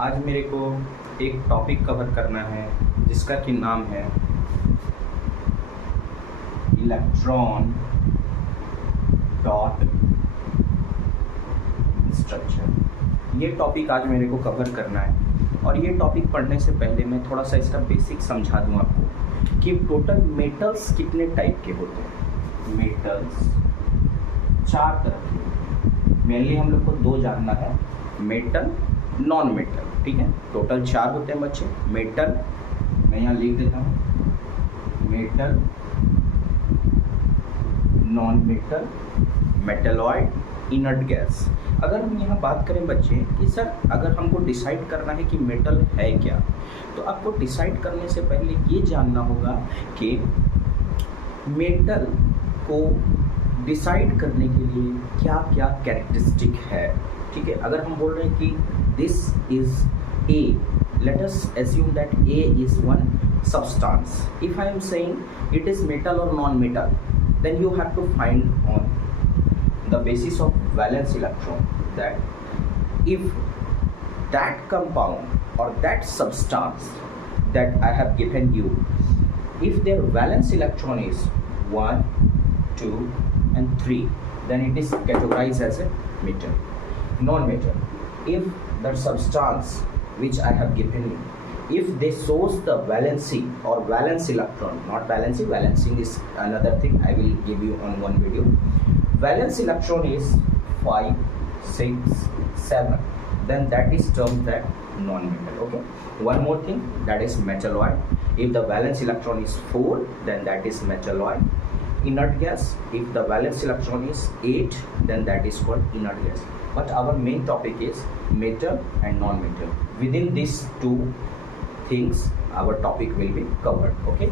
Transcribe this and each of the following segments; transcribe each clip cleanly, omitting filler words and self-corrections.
आज मेरे को एक टॉपिक कवर करना है जिसका कि नाम है इलेक्ट्रॉन डॉट स्ट्रक्चर। ये टॉपिक आज मेरे को कवर करना है और ये टॉपिक पढ़ने से पहले मैं थोड़ा सा इसका बेसिक समझा दूं आपको कि टोटल मेटल्स कितने टाइप के होते हैं। मेटल्स 4 तरह के, मेनली हम लोग को 2 जानना है, मेटल नॉन मेटल। ठीक है, टोटल 4 होते हैं बच्चे। मेटल, मैं यहाँ लिख देता हूँ, metal, non metal, metalloid, inert gas. अगर हम यहाँ बात करें बच्चे कि सर अगर हमको डिसाइड करना है कि मेटल है क्या, तो आपको डिसाइड करने से पहले ये जानना होगा कि मेटल को डिसाइड करने के लिए क्या क्या कैरेक्टरिस्टिक है। ठीक है, अगर हम बोल रहे हैं कि this is a, let us assume that A is one substance. If I am saying it is metal or non-metal, then you have to find on the basis of valence electron that if that compound or that substance that I have given you, if their valence electron is 1, 2 and 3, then it is categorized as a metal. Non-metal, if the substance which I have given you, if they shows the valency or valence electron, not valency, valencing is another thing, I will give you on one video. Valence electron is 5, 6, 7, then that is termed that non-metal. Okay, one more thing, that is metalloid. If the valence electron is 4, then that is metalloid. Inert gas, if the valence electron is 8, then that is called inert gas. But our main topic is metal and non-metal. Within these 2 things our topic will be covered. Okay,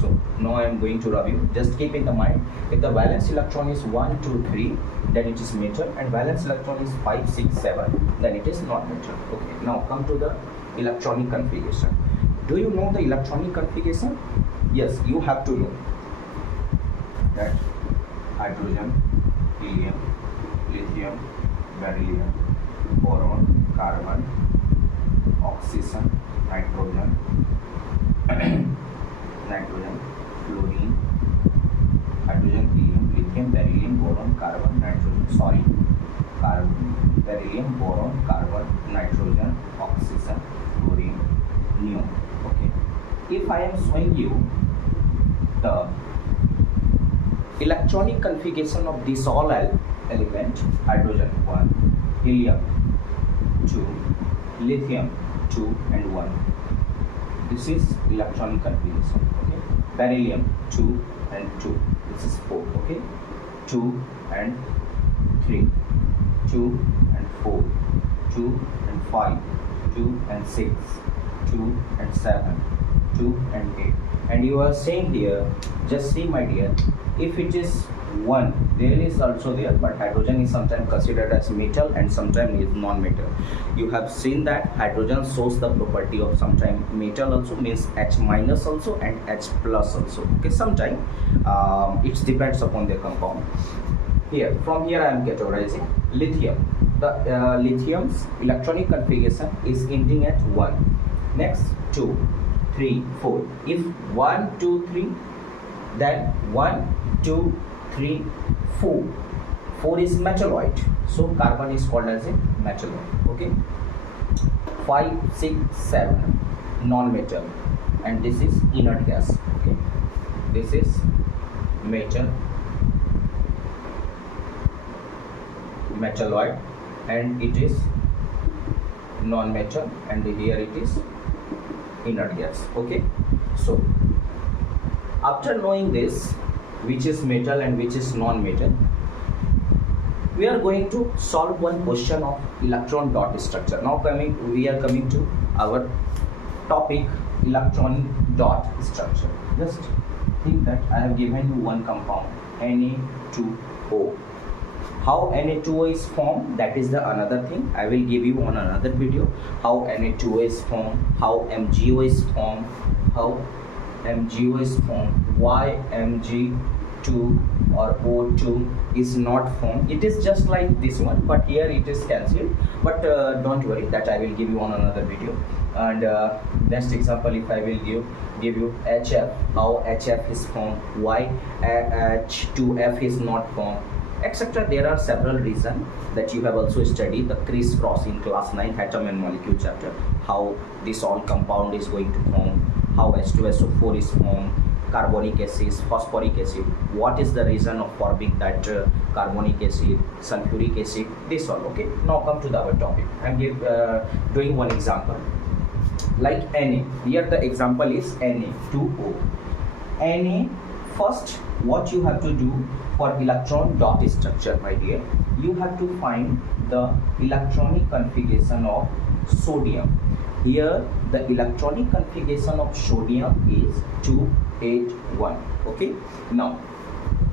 so now I am going to review. Just keep in the mind, if the valence electron is 1, 2, 3, then it is metal, and valence electron is 5, 6, 7, then it is non-metal. Okay, now come to the electronic configuration. Do you know the electronic configuration? Yes, you have to know that hydrogen, helium, lithium, beryllium, boron, carbon, oxygen, nitrogen, nitrogen, fluorine, hydrogen, helium, lithium, beryllium, boron, carbon, nitrogen, carbon, beryllium, boron, carbon, nitrogen, oxygen, fluorine, neon. Okay, if I am showing you the electronic configuration of this all element, hydrogen 1, helium 2, lithium 2 and 1, this is electronic configuration. Okay, beryllium 2 and 2, this is 4. Okay, 2 and 3, 2 and 4, 2 and 5, 2 and 6, 2 and 7, 2 and 8. And you are saying here, just see my dear, if it is 1, there is also there, but hydrogen is sometimes considered as metal and sometimes is non-metal. You have seen that hydrogen shows the property of sometimes metal also, means H minus also and H plus also. Okay, sometimes it depends upon the compound. Here, from here I am categorizing lithium. The lithium's electronic configuration is ending at 1. Next 2, 3, 4. If 1, 2, 3, then 1, 2, 3, 4. 4 is metalloid, so carbon is called as a metalloid. Okay, 5, 6, 7 non-metal, and this is inert gas. Okay, this is metal, metalloid, and it is non-metal, and here it is inert gas. Okay, so after knowing this, which is metal and which is non-metal, we are going to solve one question of electron dot structure. Now we are coming to our topic, electron dot structure. Just think that I have given you one compound, Na2O. How Na2O is formed, that is the another thing I will give you on another video. How Na2O is formed, how MgO is formed, how MgO is formed, why Mg2 or O2 is not formed. It is just like this one, but here it is cancelled. But don't worry, that I will give you on another video. And next example, if I will give you HF, how HF is formed, why H2F is not formed, etc. There are several reasons that you have also studied the crisscross in class 9 atom and molecule chapter, how this all compound is going to form, how H2SO4 is formed, carbonic acid, phosphoric acid, what is the reason of forming that carbonic acid, sulfuric acid, this all. Okay, now come to our topic. I am doing one example like Na. Here the example is Na2O. Na, first what you have to do for electron dot structure, my dear, you have to find the electronic configuration of sodium. Here the electronic configuration of sodium is 281. Okay, now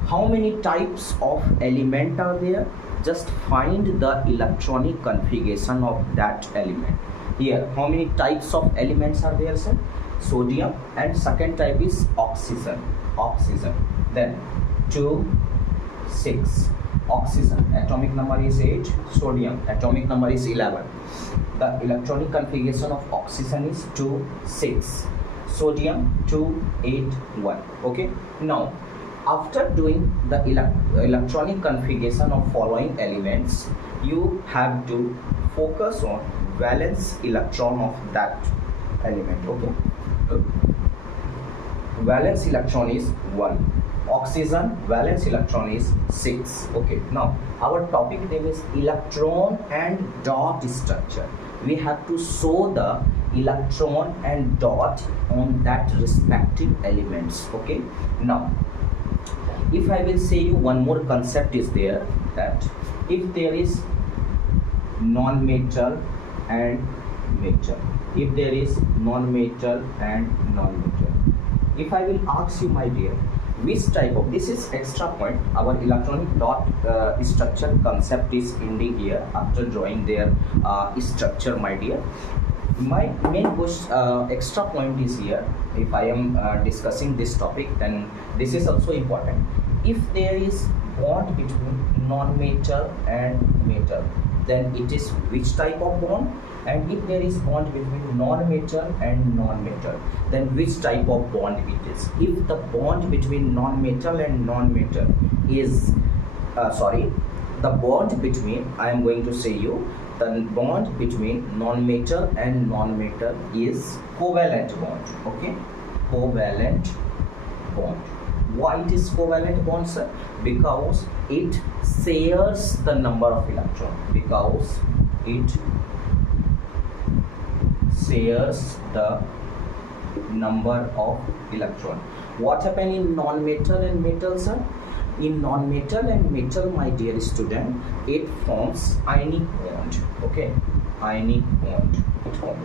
how many types of element are there? Just find the electronic configuration of that element. Here how many types of elements are there, sir? Sodium, and second type is oxygen. Then 2 6, oxygen atomic number is 8, sodium atomic number is 11. The electronic configuration of oxygen is 2 6, sodium 281. Okay, now after doing the electronic configuration of following elements, you have to focus on valence electron of that element. Okay, valence electron is 1, oxygen valence electron is 6. Okay, now our topic name is electron and dot structure. We have to show the electron and dot on that respective elements. Okay, now if I will say you one more concept is there, that if there is non-metal and metal, if there is non-metal and non-metal, if I will ask you, my dear, which type of, this is extra point, our electronic dot structure concept is ending here after drawing their structure, my dear. My main extra point is here, if I am discussing this topic, then this is also important. If there is bond between non-metal and metal, then it is which type of bond? And if there is bond between non-metal and non-metal, then which type of bond it is? If the bond between non-metal and non-metal is the bond between, I am going to say you, the bond between non-metal and non-metal is covalent bond. Okay, covalent bond. Why it is covalent bond, sir? Because it shares the number of electrons. Because it shares the number of electron. What happen in non-metal and metal, sir? In non-metal and metal, my dear student, it forms ionic bond. Okay, ionic bond.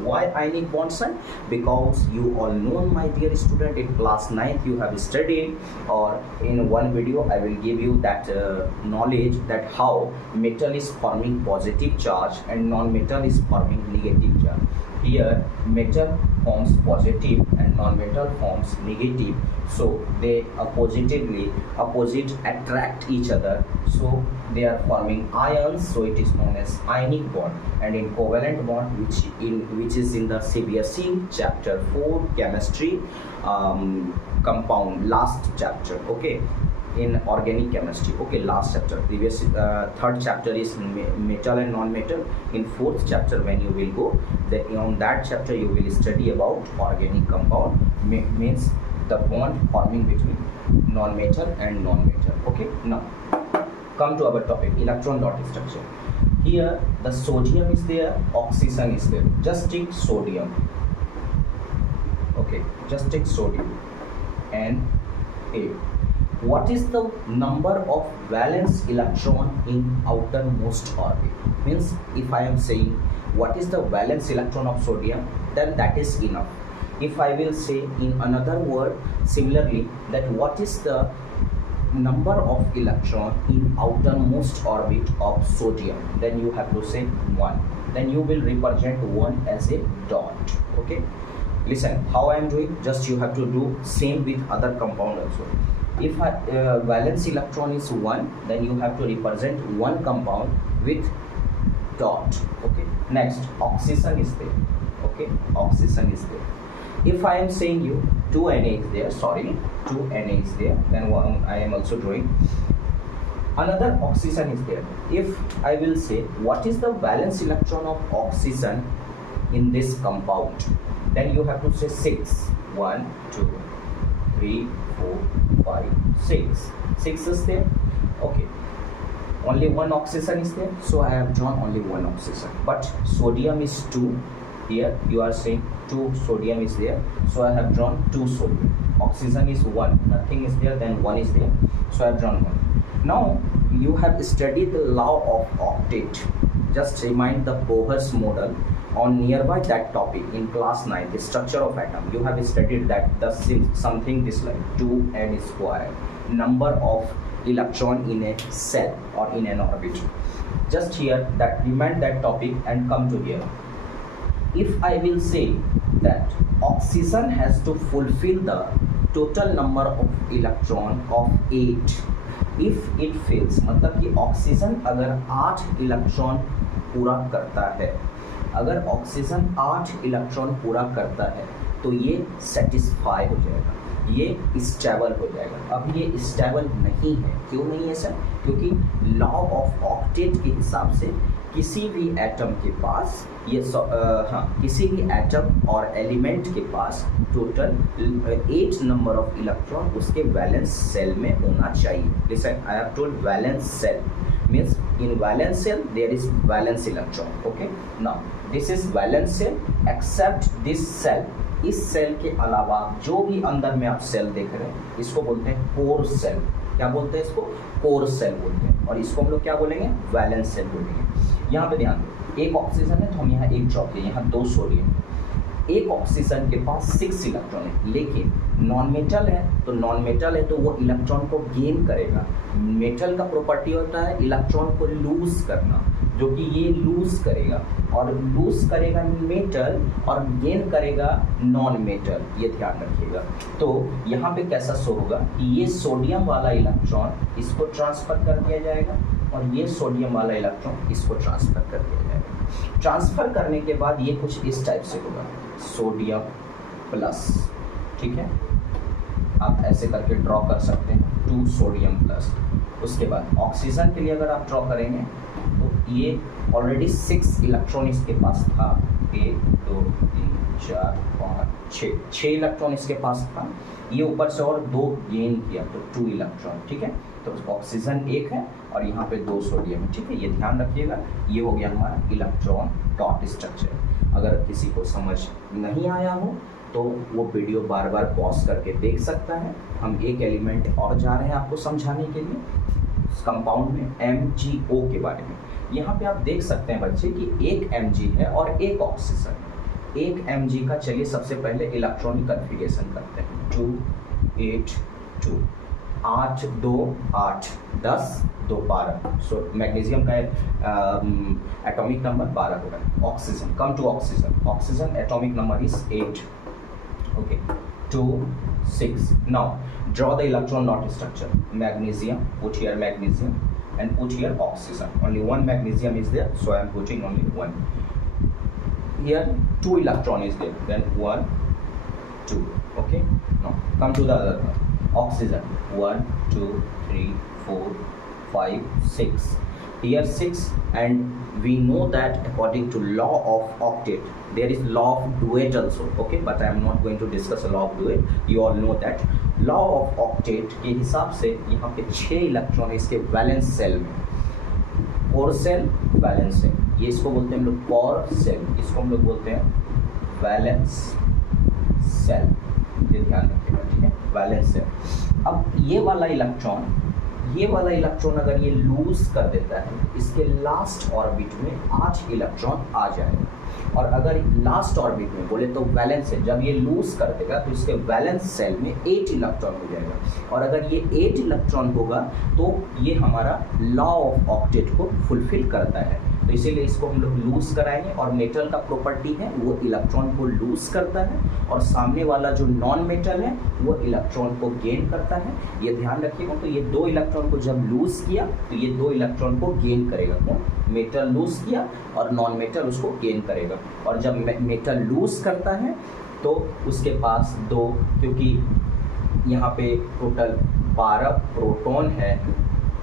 Why ionic bond, sir? Because you all know, my dear student, in class 9th you have studied, or in one video I will give you that knowledge, that how metal is forming positive charge and non-metal is forming negative charge. Here metal forms positive and non-metal forms negative, so they opposite attract each other, so they are forming ions, so it is known as ionic bond. And in covalent bond, which is in the CBSE chapter 4 chemistry compound, last chapter. Okay, in organic chemistry. Okay, last chapter, previous third chapter is metal and non-metal. In fourth chapter, when you will go, that on that chapter you will study about organic compound, means the bond forming between non-metal and non-metal. Okay, now come to our topic, electron dot structure. Here the sodium is there, oxygen is there. Just take sodium. Okay, just take sodium and A. What is the number of valence electron in outermost orbit? Means if I am saying what is the valence electron of sodium, then that is enough. If I will say in another word similarly, that what is the number of electron in outermost orbit of sodium, then you have to say 1. Then you will represent 1 as a dot. Okay, listen how I am doing, just you have to do same with other compound also. If valence electron is 1, then you have to represent one compound with dot. Okay, next oxygen is there. Okay, oxygen is there. If I am saying you 2 Na is there, sorry, 2 Na is there, then I am also drawing another oxygen is there. If I will say what is the valence electron of oxygen in this compound, then you have to say 6. 1 2 3 4 5 6. 6 is there. Okay, only one oxygen is there, so I have drawn only one oxygen. But sodium is 2. Here you are saying 2 sodium is there, so I have drawn 2 sodium. Oxygen is 1, nothing is there, then 1 is there, so I have drawn 1. Now you have studied the law of octet. Just remind the Bohr's model on nearby that topic in class 9, the structure of atom. You have studied that the something this like 2n square, number of electron in a cell or in an orbit. Just here that remind that topic and come to here. If I will say that oxygen has to fulfill the total number of electron of 8, if it fails, मतलब कि oxygen अगर 8 electron पूरा करता है, अगर oxygen 8 electron पूरा करता है तो ये सेटिस्फाई हो जाएगा, ये स्टेबल हो जाएगा। अब ये स्टेबल नहीं है, क्यों नहीं है सर? क्योंकि लॉ ऑफ ऑक्टेट के हिसाब से किसी भी एटम के पास ये किसी भी एटम और एलिमेंट के पास टोटल 8 नंबर ऑफ इलेक्ट्रॉन उसके वैलेंस सेल में होना चाहिए। Listen, I have told valence shell means in valence cell there is valence electron. Okay, now this is valence cell except this cell. इस cell के अलावा जो भी अंदर में आप सेल देख रहे हैं इसको बोलते हैं कोर सेल। क्या बोलते हैं इसको? कोर सेल बोलते हैं। और इसको हम लोग क्या बोलेंगे? वैलेंस सेल बोलेंगे। यहाँ पे ध्यान दो, एक ऑक्सीजन है तो हम यहाँ एक ड्रॉप लें, यहाँ 2 सोडियम। एक ऑक्सीजन के पास 6 इलेक्ट्रॉन है, लेकिन नॉन मेटल है तो नॉन मेटल है तो वो इलेक्ट्रॉन को गेन करेगा। मेटल का प्रॉपर्टी होता है इलेक्ट्रॉन को लूज करना, जो कि ये लूज करेगा, और लूज करेगा मेटल और गेन करेगा नॉन मेटल, ये ध्यान रखिएगा। तो यहाँ पे कैसा शो होगा कि ये सोडियम वाला इलेक्ट्रॉन इसको ट्रांसफर कर दिया जाएगा और ये सोडियम वाला इलेक्ट्रॉन इसको ट्रांसफर कर दिया जाएगा। ट्रांसफर करने के बाद ये कुछ इस टाइप से होगा, सोडियम प्लस, ठीक है, आप ऐसे करके ड्रॉ कर सकते हैं, 2 सोडियम प्लस। उसके बाद ऑक्सीजन के लिए अगर आप ड्रॉ करेंगे तो ये ऑलरेडी 6 इलेक्ट्रॉन इसके पास था, 1 2 3 4 5 6 इलेक्ट्रॉन इसके पास था, ये ऊपर से और 2 गेन किया तो 2 इलेक्ट्रॉन, ठीक है। तो ऑक्सीजन 1 है और यहाँ पे 2 सोडियम है, ठीक है, ये ध्यान रखिएगा। ये हो गया हमारा इलेक्ट्रॉन डॉट स्ट्रक्चर। अगर किसी को समझ नहीं आया हो तो वो वीडियो बार बार पॉज करके देख सकता है। हम एक एलिमेंट और जा रहे हैं आपको समझाने के लिए, कंपाउंड में MgO के बारे में। यहाँ पे आप देख सकते हैं बच्चे कि एक Mg है और एक ऑक्सीजन। एक Mg का चलिए सबसे पहले इलेक्ट्रॉनिक कन्फिगरेशन करते हैं, 2 8 2 8 2 8 10 2 12। सो मैग्नीशियम का एटॉमिक नंबर 12 होगा। Oxygen, come to oxygen, oxygen atomic number is 8। Okay, 2 6। Now draw the electron dot structure. Magnesium, put here magnesium and put here oxygen. Only one magnesium is there, so I am putting only one. Here 2 electron is there, then 1 2. Okay, now come to the other one. Oxygen, 1 2 3 4 5 6. Here 6, and we know that according to law of octet there is law of duet also. Okay, but I am not going to discuss a law of duet. You all know that law of octet के हिसाब से यहाँ पे 6 electron है इसके valence shell में। Core cell, valence shell, ये इसको बोलते हैं हम लोग कोर सेल, इसको हम लोग बोलते हैं वैलेंस सेल, ये ध्यान रखिएगा, ठीक है, वैलेंस सेल। अब ये वाला इलेक्ट्रॉन अगर ये लूज कर देता है, इसके लास्ट ऑर्बिट में 8 इलेक्ट्रॉन आ जाएगा, और अगर लास्ट ऑर्बिट में बोले तो वैलेंस है, जब ये लूज कर देगा तो इसके वैलेंस सेल में 8 इलेक्ट्रॉन हो जाएगा, और अगर ये 8 इलेक्ट्रॉन होगा तो ये हमारा लॉ ऑफ ऑक्टेट को फुलफिल करता है। तो इसीलिए इसको हम लोग लूज कराएंगे। और मेटल का प्रॉपर्टी है वो इलेक्ट्रॉन को लूज करता है, और सामने वाला जो नॉन मेटल है वो इलेक्ट्रॉन को गेन करता है। ये ध्यान रखिएगा। तो ये दो इलेक्ट्रॉन को जब लूज किया तो ये दो इलेक्ट्रॉन को गेन करेगा। तो मेटल लूज किया और नॉन मेटल उसको गेन करेगा। और जब मेटल लूज करता है तो उसके पास दो, क्योंकि यहाँ पे टोटल 12 प्रोटॉन है,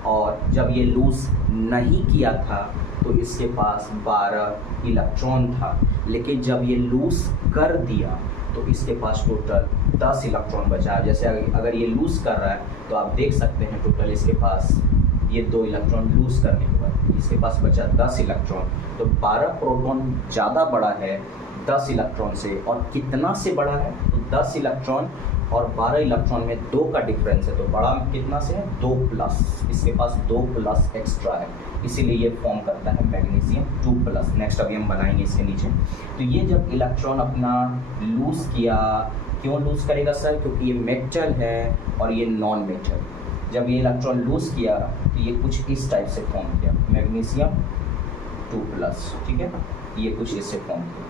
और जब ये लूज नहीं किया था तो इसके पास 12 इलेक्ट्रॉन था। लेकिन जब ये लूज कर दिया तो इसके पास टोटल 10 इलेक्ट्रॉन बचा। जैसे अगर ये लूज कर रहा है तो आप देख सकते हैं टोटल इसके पास ये 2 इलेक्ट्रॉन लूज करने के बाद इसके पास बचा 10 इलेक्ट्रॉन। तो 12 प्रोटॉन ज़्यादा बड़ा है 10 इलेक्ट्रॉन से। और कितना से बड़ा है? तो 10 इलेक्ट्रॉन और 12 इलेक्ट्रॉन में 2 का डिफरेंस है। तो बड़ा कितना से है? 2 प्लस। इसके पास 2 प्लस एक्स्ट्रा है, इसीलिए ये फॉर्म करता है मैग्नीशियम 2 प्लस। नेक्स्ट अभी हम बनाएंगे इसके नीचे। तो ये जब इलेक्ट्रॉन अपना लूज किया, क्यों लूज करेगा सर? क्योंकि ये मेटल है और ये नॉन मेटल। जब ये इलेक्ट्रॉन लूज किया तो ये कुछ इस टाइप से फॉर्म किया, मैग्नीशियम 2 प्लस। ठीक है, ये कुछ इससे फॉर्म किया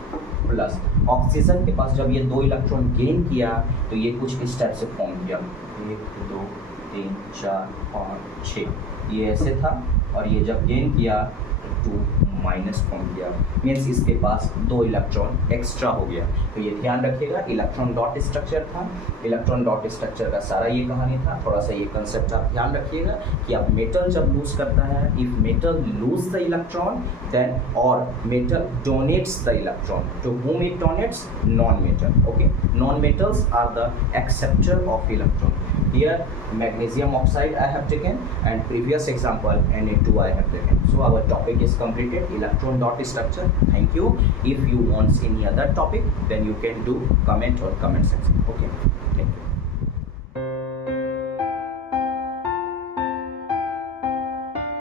प्लस। ऑक्सीजन के पास जब ये 2 इलेक्ट्रॉन गेन किया तो ये कुछ इस टाइप से फॉर्म किया, 1 2 3 4 5 6। ये ऐसे था, और ये जब गेन किया तो 2 माइनस फॉर्म किया, मीन्स इसके पास 2 इलेक्ट्रॉन एक्स्ट्रा हो गया। तो ये ध्यान रखिएगा, इलेक्ट्रॉन डॉट स्ट्रक्चर था। इलेक्ट्रॉन डॉट स्ट्रक्चर का सारा ये कहानी था। थोड़ा सा ये कंसेप्ट आप ध्यान रखिएगा कि आप मेटल जब लूज करता है, if metal lose the electron then और metal donates the electron, to whom it donates? non-metal. Okay, non-metals are the acceptor of electron. Here magnesium oxide I have taken, and previous example Na2 I have taken. So our topic is completed, electron dot structure. Thank you. If you want any other topic, then you can do comment or comment section. Okay, thank you.